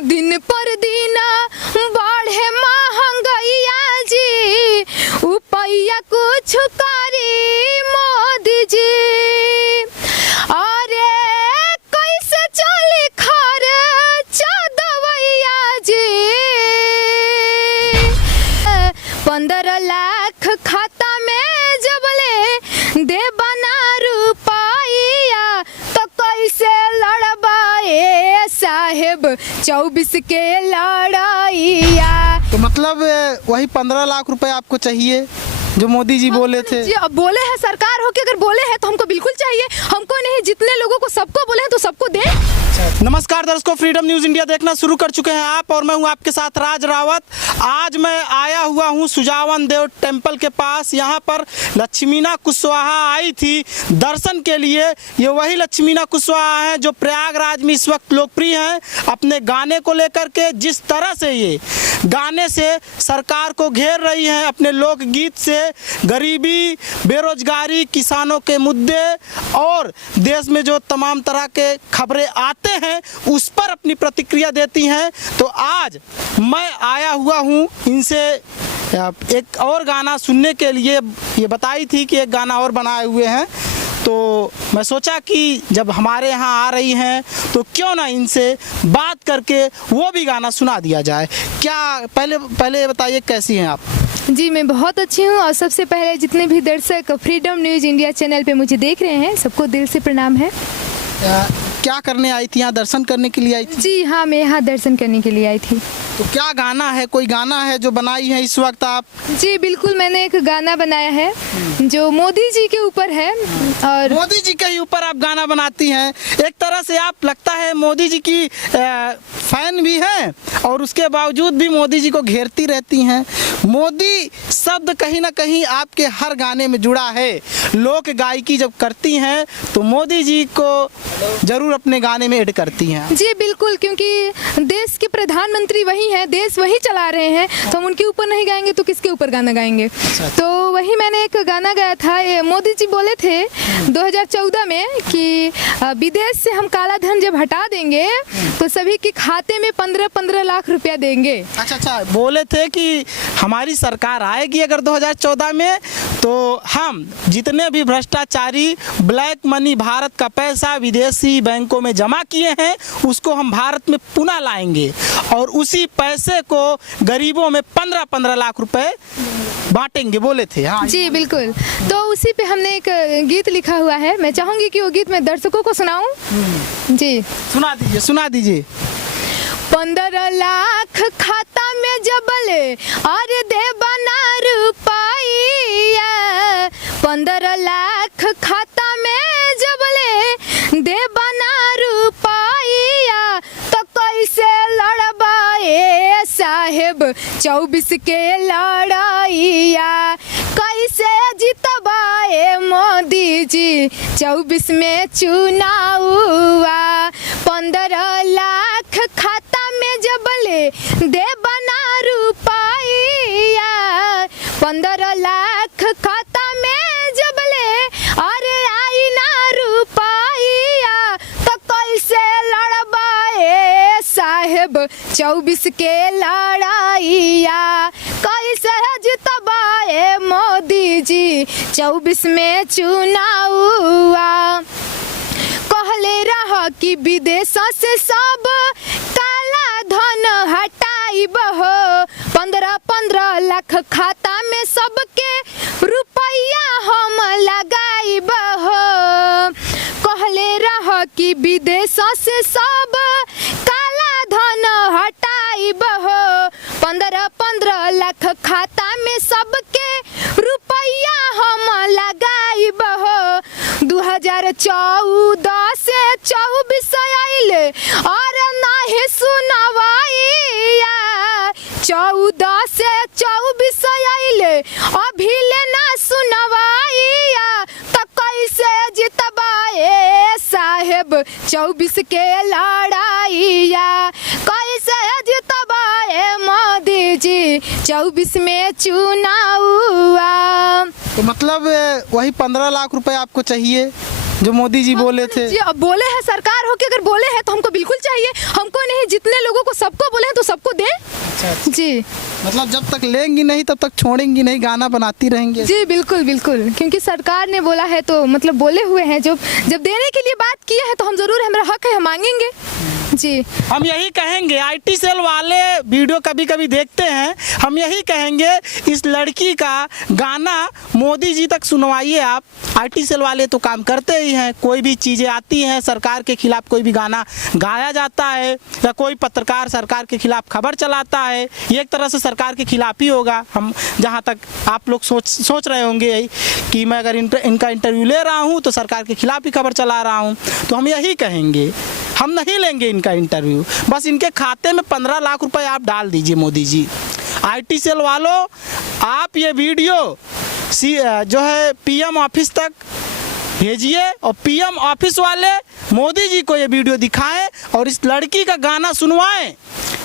दिन पर दिन बढ़े महंगाइया जी, उपाया कुछ करी मोदी जी। अरे कैसे चली खर्चा दवैया जी, 15 लाख खाता में जबले दे बना रुपया, तो कैसे लड़बाए साहेब 24 के लड़ाइया। तो मतलब वही 15 लाख रुपए आपको चाहिए जो मोदी जी बोले थे? जी अब बोले हैं, सरकार हो के अगर बोले हैं तो हमको बिल्कुल चाहिए। हमको नहीं, जितने लोगों को सबको बोले हैं तो सबको दें। नमस्कार दर्शकों, फ्रीडम न्यूज इंडिया देखना शुरू कर चुके हैं आप, और मैं हूं आपके साथ राज रावत। आज मैं आया हुआ हूं सुजावन देव टेम्पल के पास। यहां पर लक्ष्मीना कुशवाहा आई थी दर्शन के लिए। ये वही लक्ष्मीना कुशवाहा हैं जो प्रयागराज में इस वक्त लोकप्रिय हैं अपने गाने को लेकर के। जिस तरह से ये गाने से सरकार को घेर रही हैं, अपने लोकगीत से गरीबी, बेरोजगारी, किसानों के मुद्दे और देश में जो तमाम तरह के खबरें आते हैं उस पर अपनी प्रतिक्रिया देती हैं। तो आज मैं आया हुआ हूं इनसे एक और गाना सुनने के लिए। ये बताई थी कि एक गाना और बनाए हुए हैं, तो मैं सोचा कि जब हमारे यहाँ आ रही हैं तो क्यों ना इनसे बात करके वो भी गाना सुना दिया जाए। क्या पहले बताइए कैसी हैं आप? जी मैं बहुत अच्छी हूँ, और सबसे पहले जितने भी दर्शक फ्रीडम न्यूज इंडिया चैनल पे मुझे देख रहे हैं सबको दिल से प्रणाम है। क्या करने आई थी? यहाँ दर्शन करने के लिए आई थी? जी हाँ, मैं यहाँ दर्शन करने के लिए आई थी। तो क्या गाना है, कोई गाना है जो बनाई है इस वक्त आप? जी बिल्कुल, मैंने एक गाना बनाया है जो मोदी जी के ऊपर है। और मोदी जी के ही ऊपर आप गाना बनाती हैं? एक तरह से आप लगता है मोदी जी की फैन भी हैं और उसके बावजूद भी मोदी जी को घेरती रहती हैं। मोदी शब्द कहीं ना कहीं आपके हर गाने में जुड़ा है। लोक गायकी जब करती हैं तो मोदी जी को जरूर अपने गाने में ऐड करती हैं। जी बिल्कुल, क्योंकि देश के प्रधानमंत्री वही हैं, देश वही चला रहे हैं, तो हम उनके ऊपर नहीं गाएंगे तो किसके ऊपर गाना गाएंगे। तो वही मैंने एक गाना गाया था। मोदी जी बोले थे 2014 में कि विदेश से हम काला धन जब हटा देंगे तो सभी के खाते में 15-15 लाख रुपया देंगे। अच्छा, बोले थे कि हमारी सरकार आएगी अगर 2014 में तो हम जितने भी भ्रष्टाचारी ब्लैक मनी, भारत का पैसा विदेशी बैंकों में जमा किए हैं उसको हम भारत में पुनः लाएंगे और उसी पैसे को गरीबों में 15-15 लाख रुपए बांटेंगे, बोले थे। हाँ जी बिल्कुल, तो उसी पे हमने एक गीत लिखा हुआ है। मैं चाहूंगी कि वो गीत मैं दर्शकों को सुनाऊं। जी सुना दीजिए। 15 लाख खाता में जबले और दे बना रुपया, 15 लाख खाता में जबले दे बना रुपया, तो कैसे लड़बाए साहेब 24 के लड़ाइया, कैसे जितबाए मोदी जी 24 में चुनाव हुआ। 15 लाख खाता में जबले दे बना रुपया, 15 लाख खाता में जबले अरे आई ना रुपया, तो कैसे लड़बाए साहेब 24 के लड़ाइया, कैसे जितबाए मोदी जी 24 में चुनाव हुआ। कहले रहा कि विदेशों से सब काला धन हटाइब हो, 15-15 लाख खाता में सबके रुपया हम लगाइब हो। कहले रहा कि विदेशों से सब काला धन हटाइब हो, 15-15 लाख खाता में सबके रुपया हम लगाइब हो। 2014 से 24 आइले और नहीं सुनवाइया, 14 से 24 आइले अभी लेना सुनवाइया, तो कैसे जितबाए साहेब 24 के लड़ाइया, कैसे जितबाए मोदी जी 24 में चुनाव हुआ। तो मतलब वही 15 लाख रुपए आपको चाहिए जो मोदी जी बोले थे। जी अब बोले हैं, सरकार हो के अगर बोले हैं तो हमको बिल्कुल चाहिए। हमको नहीं, जितने लोगों को सबको बोले हैं तो सबको दें। अच्छा। जी मतलब जब तक लेंगी नहीं तब तक छोड़ेंगी नहीं, गाना बनाती रहेंगे। जी बिल्कुल बिल्कुल, क्योंकि सरकार ने बोला है तो मतलब बोले हुए हैं, जब देने के लिए बात किए हैं तो हम जरूर, हमारा हक है, हम मांगेंगे। जी हम यही कहेंगे, IT सेल वाले वीडियो कभी कभी देखते हैं, हम यही कहेंगे इस लड़की का गाना मोदी जी तक सुनवाइए आप। IT सेल वाले तो काम करते ही हैं, कोई भी चीज़ें आती हैं सरकार के खिलाफ, कोई भी गाना गाया जाता है या कोई पत्रकार सरकार के खिलाफ खबर चलाता है, ये एक तरह से सरकार के खिलाफ ही होगा। हम जहाँ तक आप लोग सोच रहे होंगे यही कि मैं अगर इनका इंटरव्यू ले रहा हूँ तो सरकार के खिलाफ ही खबर चला रहा हूँ, तो हम यही कहेंगे हम नहीं लेंगे इनका इंटरव्यू। बस इनके खाते में 15 लाख रुपए आप डाल दीजिए मोदी जी। IT सेल वालों, आप ये वीडियो जो है PM ऑफिस तक भेजिए और PM ऑफिस वाले मोदी जी को ये वीडियो दिखाएं और इस लड़की का गाना सुनवाएं।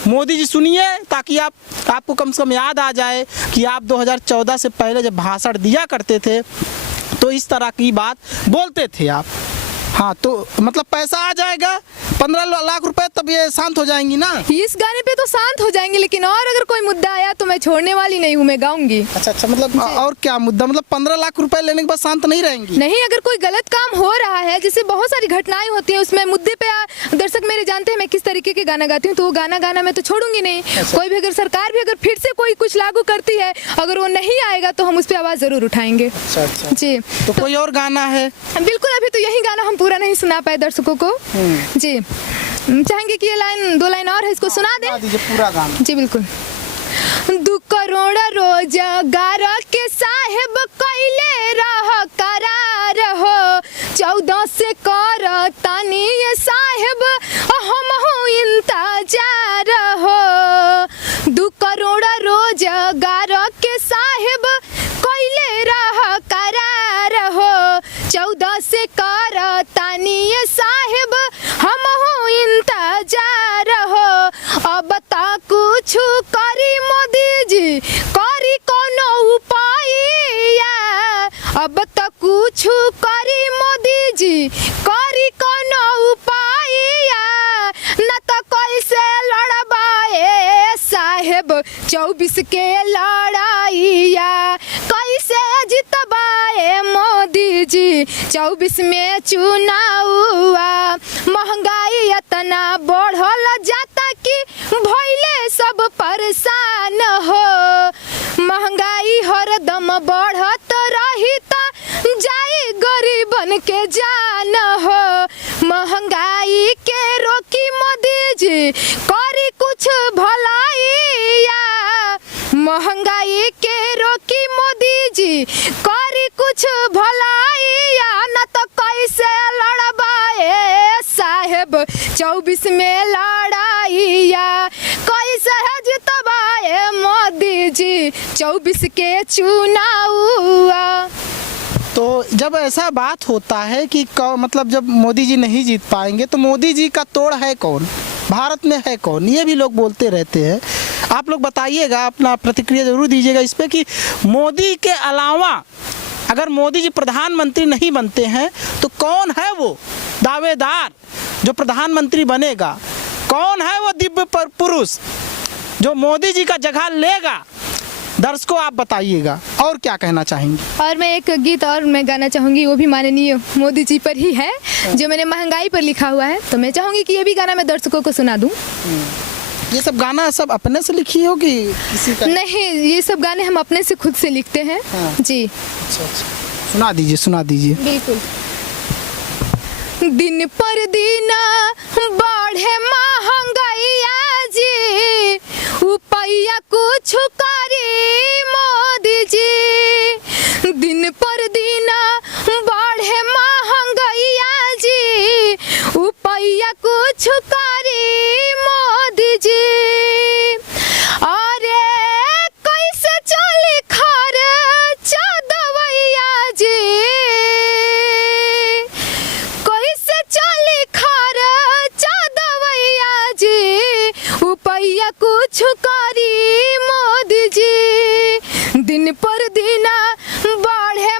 मोदी जी सुनिए, ताकि आपको कम से कम याद आ जाए कि आप 2014 से पहले जब भाषण दिया करते थे तो इस तरह की बात बोलते थे आप। हाँ, तो मतलब पैसा आ जाएगा 15 लाख रुपए, तब ये शांत हो जाएंगी ना। इस गाने पे तो शांत हो जाएंगे, लेकिन और अगर कोई मुद्दा आया तो मैं छोड़ने वाली नहीं हूँ, मैं गाऊंगी। अच्छा, मतलब और क्या मुद्दा? मतलब 15 लाख रुपए लेने के बाद शांत नहीं रहेंगी? नहीं, अगर कोई गलत काम हो रहा है, जैसे बहुत सारी घटनाएं होती हैं, उसमें मुद्दे पे दर्शक मेरे जानते हैं मैं किस तरीके के गाना गाती हूँ, तो वो गाना मैं तो छोड़ूंगी नहीं। कोई भी अगर सरकार भी अगर फिर से कोई कुछ लागू करती है, अगर वो नहीं आएगा तो हम उस पर आवाज जरूर उठाएंगे। अच्छा जी, तो कोई और गाना है? बिल्कुल, अभी तो यही गाना हम पूरा नहीं सुना पाए दर्शकों को। जी, चाहेंगे कि ये लाइन 2 लाइन और है, इसको सुना दें? दीजिए पूरा गाना। जी बिल्कुल। 2 करोड़ रोजगार के साहेब कैले रह करार हो, 14 से कर तानी ये साहेब हम हो इंतजार हो। 2 करोड़ रोजगार के साहेब कैले रह करार हो, 14 से कर तानी ये साहेब हम हो इंतजार हो। अब तक कुछ करी मोदी जी, करी कोनो उपाय, अब तक कुछ करी मोदी जी, करी कोनो उपाय, न तो कैसे लड़बाए साहेब 24 के लड़ाइया, कैसे जितबाए मोदी जी 24 में चुनावा। महंगाई इतना बढ़ल जाता कि भइले सब परेशान हो, महंगाई हरदम बढ़त रही त जाई गरीबन के जान हो। महंगाई के रोकी मोदी जी, करी कुछ भलाइया, महंगाई के रोकी मोदी जी, करी कुछ भलाइया, न तो कैसे लड़बाए साहेब 24 में लड़ाइया, कैसे जितबाए मोदी जी 24 के चुनाव। तो जब ऐसा बात होता है कि मतलब जब मोदी जी नहीं जीत पाएंगे तो मोदी जी का तोड़ है कौन, भारत में है कौन, ये भी लोग बोलते रहते हैं। आप लोग बताइएगा, अपना प्रतिक्रिया जरूर दीजिएगा इस पे कि मोदी के अलावा अगर मोदी जी प्रधानमंत्री नहीं बनते हैं तो कौन है वो दावेदार जो प्रधानमंत्री बनेगा, कौन है वो दिव्य पुरुष जो मोदी जी का जगह लेगा। दर्शकों आप बताइएगा, और क्या कहना चाहेंगे? और मैं एक गीत और मैं गाना चाहूँगी, वो भी माननीय मोदी जी पर ही है, जो मैंने महंगाई पर लिखा हुआ है, तो मैं चाहूँगी कि ये भी गाना मैं दर्शकों को सुना दूँ। ये सब गाना सब अपने से लिखी हो कि किसी का? नहीं, ये सब गाने हम अपने से खुद से लिखते हैं। हाँ। जी अच्छा, सुना दीजिए। बिल्कुल। दिन पर दिन बढ़े महंगाइया जी, उपाया कुछ करी मोदी जी। दिन पर दिन बढ़े महंगाइया जी, उपाया कुछ करी मोदी जी। अरे कैसे चली खर्चा दवैया जी, कैसे चली खर्चा दवैया जी, उपाया कुछ करी मोदी जी। दिन पर दिन बढ़े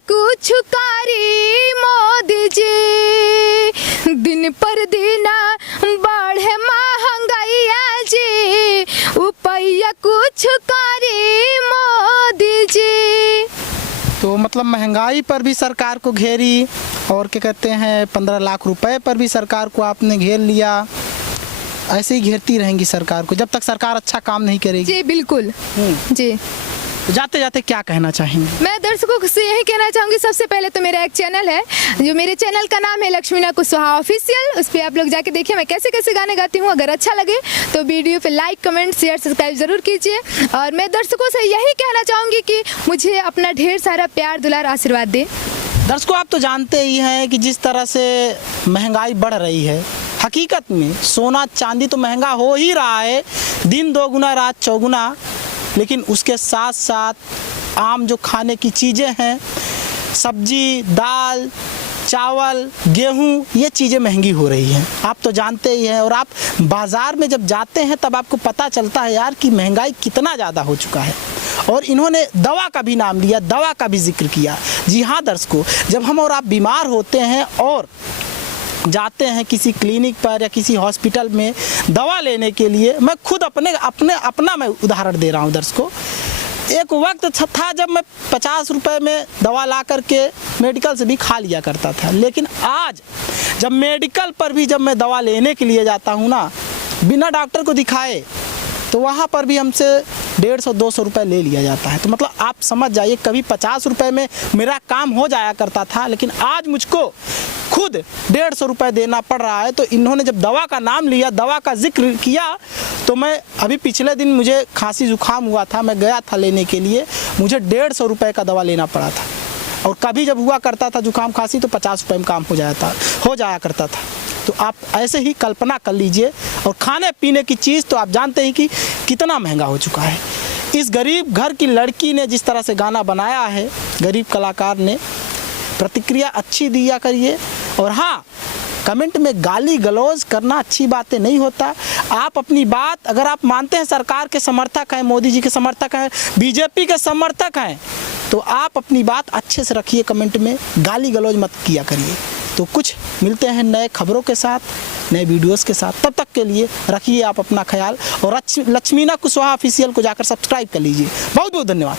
कुछ कारी मोदी जी, दिन पर दिन बढ़े महंगाइया जी, रुपया कुछ कारी मोदी जी। तो मतलब महंगाई पर भी सरकार को घेरी और क्या कहते हैं 15 लाख रुपए पर भी सरकार को आपने घेर लिया। ऐसे ही घेरती रहेंगी सरकार को जब तक सरकार अच्छा काम नहीं करेगी। जी बिल्कुल जी। जाते जाते क्या कहना चाहेंगे? मैं दर्शकों से यही कहना चाहूँगी, सबसे पहले तो मेरा एक चैनल है, जो मेरे चैनल का नाम है लक्ष्मीना कुशवाहा ऑफिशियल। उस पर आप लोग जाके देखिए मैं कैसे कैसे गाने गाती हूँ। अगर अच्छा लगे तो वीडियो पे लाइक, कमेंट, शेयर, सब्सक्राइब जरूर कीजिए। और मैं दर्शकों से यही कहना चाहूँगी कि मुझे अपना ढेर सारा प्यार, दुलार, आशीर्वाद दें। दर्शकों आप तो जानते ही हैं कि जिस तरह से महंगाई बढ़ रही है, हकीकत में सोना चांदी तो महंगा हो ही रहा है, दिन दोगुना रात चौगुना, लेकिन उसके साथ साथ आम जो खाने की चीज़ें हैं, सब्जी, दाल, चावल, गेहूं, ये चीज़ें महंगी हो रही हैं। आप तो जानते ही हैं। और आप बाज़ार में जब जाते हैं तब आपको पता चलता है यार कि महंगाई कितना ज़्यादा हो चुका है। और इन्होंने दवा का भी नाम लिया, दवा का भी जिक्र किया। जी हाँ दर्शकों, जब हम और आप बीमार होते हैं और जाते हैं किसी क्लिनिक पर या किसी हॉस्पिटल में दवा लेने के लिए, मैं खुद अपना मैं उदाहरण दे रहा हूँ दर्शकों। एक वक्त था जब मैं 50 रुपए में दवा ला करके मेडिकल से भी खा लिया करता था, लेकिन आज जब मेडिकल पर भी जब मैं दवा लेने के लिए जाता हूँ ना, बिना डॉक्टर को दिखाए, तो वहाँ पर भी हमसे 150-200 रुपये ले लिया जाता है। तो मतलब आप समझ जाइए, कभी 50 रुपये में मेरा काम हो जाया करता था, लेकिन आज मुझको खुद 150 रुपये देना पड़ रहा है। तो इन्होंने जब दवा का नाम लिया, दवा का जिक्र किया, तो मैं अभी पिछले दिन मुझे खांसी जुकाम हुआ था, मैं गया था लेने के लिए, मुझे 150 रुपये का दवा लेना पड़ा था। और कभी जब हुआ करता था जुकाम खांसी तो 50 रुपये में काम हो जाया करता था। तो आप ऐसे ही कल्पना कर लीजिए। और खाने पीने की चीज़ तो आप जानते हैं कि कितना महंगा हो चुका है। इस गरीब घर की लड़की ने जिस तरह से गाना बनाया है, गरीब कलाकार ने, प्रतिक्रिया अच्छी दिया करिए। और हाँ, कमेंट में गाली गलौज करना अच्छी बातें नहीं होता। आप अपनी बात, अगर आप मानते हैं सरकार के समर्थक हैं, मोदी जी के समर्थक हैं, बीजेपी के समर्थक हैं, तो आप अपनी बात अच्छे से रखिए, कमेंट में गाली गलौज मत किया करिए। तो कुछ मिलते हैं नए खबरों के साथ, नए वीडियोस के साथ। तब तक के लिए रखिए आप अपना ख्याल और लक्ष्मीना कुशवाहा ऑफिशियल को जाकर सब्सक्राइब कर लीजिए। बहुत बहुत धन्यवाद।